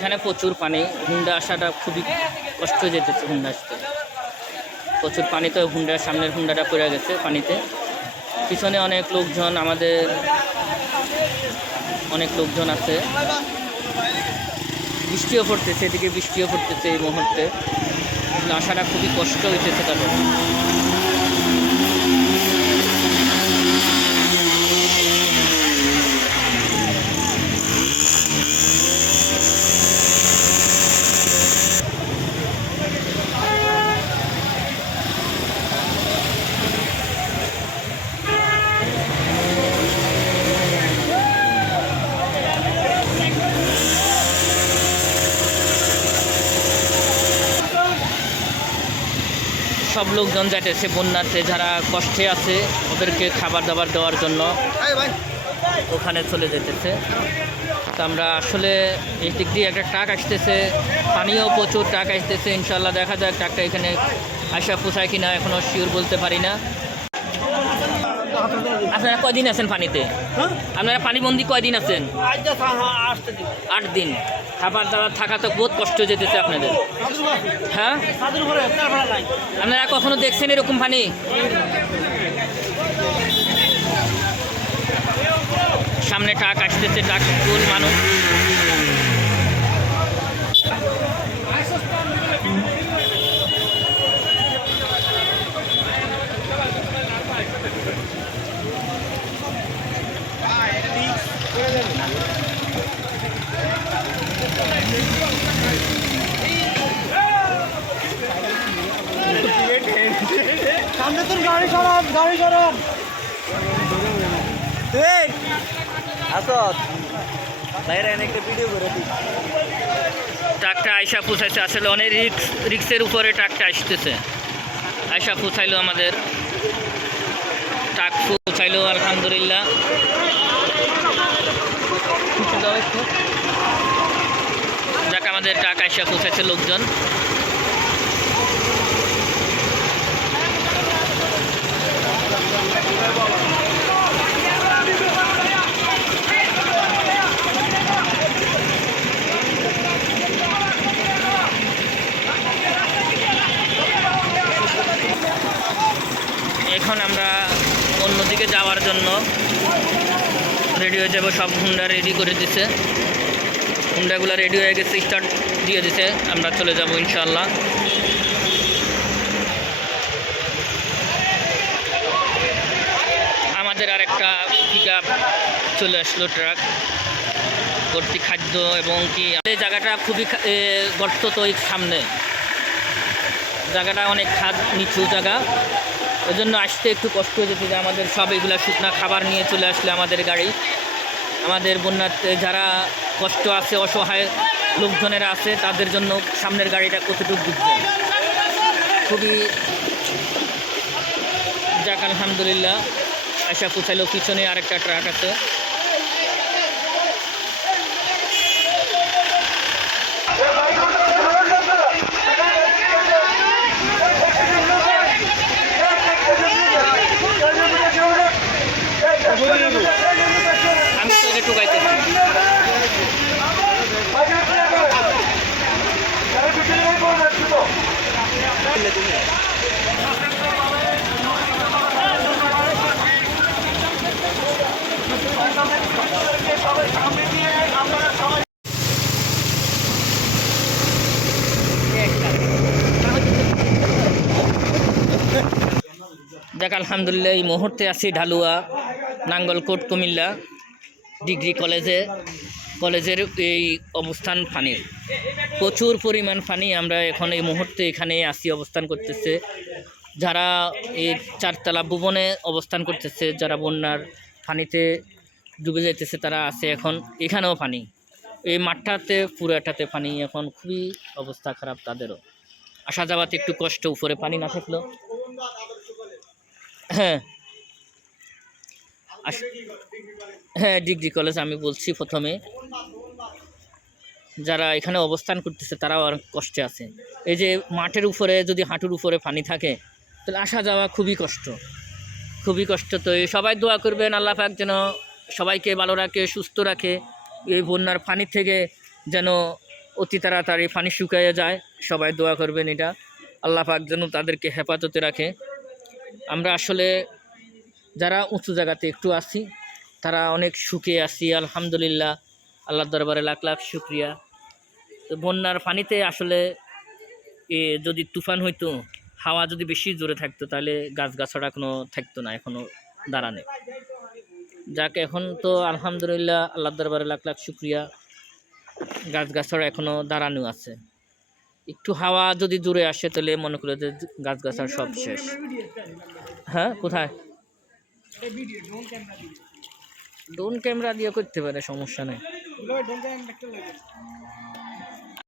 এখানে প্রচুর পানি, হুন্ডা আসাটা খুবই কষ্ট হয়ে যেতেছে। হুন্ডা আসতে প্রচুর পানি, তো হুন্ডার সামনের হুন্ডাটা পড়ে গেছে পানিতে। পিছনে অনেক লোকজন, আমাদের অনেক লোকজন আছে। বৃষ্টিও পড়তেছে, এদিকে বৃষ্টিও পড়তেছে এই মুহূর্তে। আসাটা খুবই কষ্ট হইতেছে তাদের। সব লোকজন যাইতেছে বন্যাতে, যারা কষ্টে আছে ওদেরকে খাবার দাবার দেওয়ার জন্য ওখানে চলে যেতেছে। তো আমরা আসলে এই দিক দিয়ে একটা ট্রাক আসতেছে, পানিও প্রচুর ট্রাক আসতেছে। ইনশাল্লাহ দেখা যাক ট্রাকটা এখানে আসা পোষায় কিনা, এখনও শিওর বলতে পারি না। আপনারা কয়দিন আছেন পানিতে? আপনারা পানিবন্দি কয়দিন আছেন? 8 দিন। খাবার দাবার থাকা তো বহুত কষ্ট যেতেছে আপনাদের। হ্যাঁ, আপনারা কখনো দেখছেন এরকম পানি? সামনে ট্রাক আসতেছে, ট্রাক ফুল মানুষ। সামনে তোর গাড়ি সরান, গাড়ি সরান। তুই আসত বাইরে একটা ভিডিও করে দিই। ট্রাকটা আয়সা পৌঁছাইছে, আসলে অনেক রিক্সের উপরে ট্রাকটা আসতেছে। আয়সা পৌঁছাইলো, আমাদের ট্রাক পৌঁছাইলো আলহামদুলিল্লাহ। যাক, আমাদের ট্রাক আয়সা পৌঁছাইছে লোকজন। এখন আমরা অন্যদিকে যাওয়ার জন্য রেডি হয়ে যাব। সব হুন্ডা রেডি করে দিছে, হুন্ডাগুলো রেডি হয়ে গেছে, স্টার্ট দিয়ে দিছে। আমরা চলে যাব ইনশাল্লাহ। আমাদের আরেকটা পিকআপ চলে আসলো, ট্রাক ভর্তি খাদ্য এবং কি। এই জায়গাটা খুবই গর্ত, তো এই সামনে জায়গাটা অনেক নিচু জায়গা, ওই জন্য আসতে একটু কষ্ট হয়ে যেতে। যে আমাদের সব এগুলা শুকনা খাবার নিয়ে চলে আসলে আমাদের গাড়ি, আমাদের বন্যাতে যারা কষ্ট আছে, অসহায় লোকজনেরা আছে, তাদের জন্য সামনের গাড়িটা কতটুকু বুঝবে। খুবই যাক আলহামদুলিল্লাহ আশা পৌঁছাইলো। পিছনে আরেকটা ট্রাক আছে। আমি তো এটা টুকাইতেছি। দেখ আলহামদুলিল্লাহ এই মুহূর্তে আছি ঢালুয়া নাঙ্গলকোট কুমিল্লা ডিগ্রি কলেজের এই অবস্থান পানির প্রচুর পরিমাণ পানি। আমরা এখন এই মুহূর্তে এখানে আসি, অবস্থান করতেছে। যারা এই 4 তলা ভবনে অবস্থান করতেছে, যারা বন্যার পানিতে ডুবে যাইতেছে, তারা আছে এখন। এখানেও পানি, এই মাঠটাতে পুরাটাতে পানি। এখন খুবই অবস্থা খারাপ তাদেরও, আসা যাওয়াতে একটু কষ্ট, উপরে পানি না থাকলেও। হ্যাঁ হ্যাঁ, ডিগ্রি কলেজ আমি বলছি প্রথমে। যারা এখানে অবস্থান করতেছে তারাও আর কষ্টে আছে। এই যে মাঠের উপরে যদি হাঁটুর উপরে পানি থাকে, তাহলে আসা যাওয়া খুবই কষ্ট, খুবই কষ্ট। তো সবাই দোয়া করবেন আল্লাহ পাক যেন সবাইকে ভালো রাখে, সুস্থ রাখে। এই বন্যার পানি থেকে যেন অতি তাড়াতাড়ি পানি শুকিয়ে যায়। সবাই দোয়া করবেন এটা, আল্লাহ পাক যেন তাদেরকে হেফাজতে রাখে। আমরা আসলে যারা উঁচু জায়গাতে একটু আছি তারা অনেক সুখে আছি, আলহামদুলিল্লাহ, আল্লাহর দরবারে লাখ লাখ শুক্রিয়া। তো বন্যার পানিতে আসলে যদি তুফান হইতো, হাওয়া যদি বেশি জোরে থাকতো, তাহলে গাছগাছড়া কোনো থাকতো না, এখনো দাঁড়ানে। যাক, এখন তো আলহামদুলিল্লাহ, আল্লাহর দরবারে লাখ লাখ শুক্রিয়া, গাছগাছড়া এখনো দাঁড়ানো আছে। একটু হাওয়া যদি জোরে আসে তাহলে মনে করে যে গাছগাছড়া সব শেষ। হ্যাঁ, কোথায়? ড্রোন ক্যামেরা দিয়ে করতে পারে, সমস্যা নেই।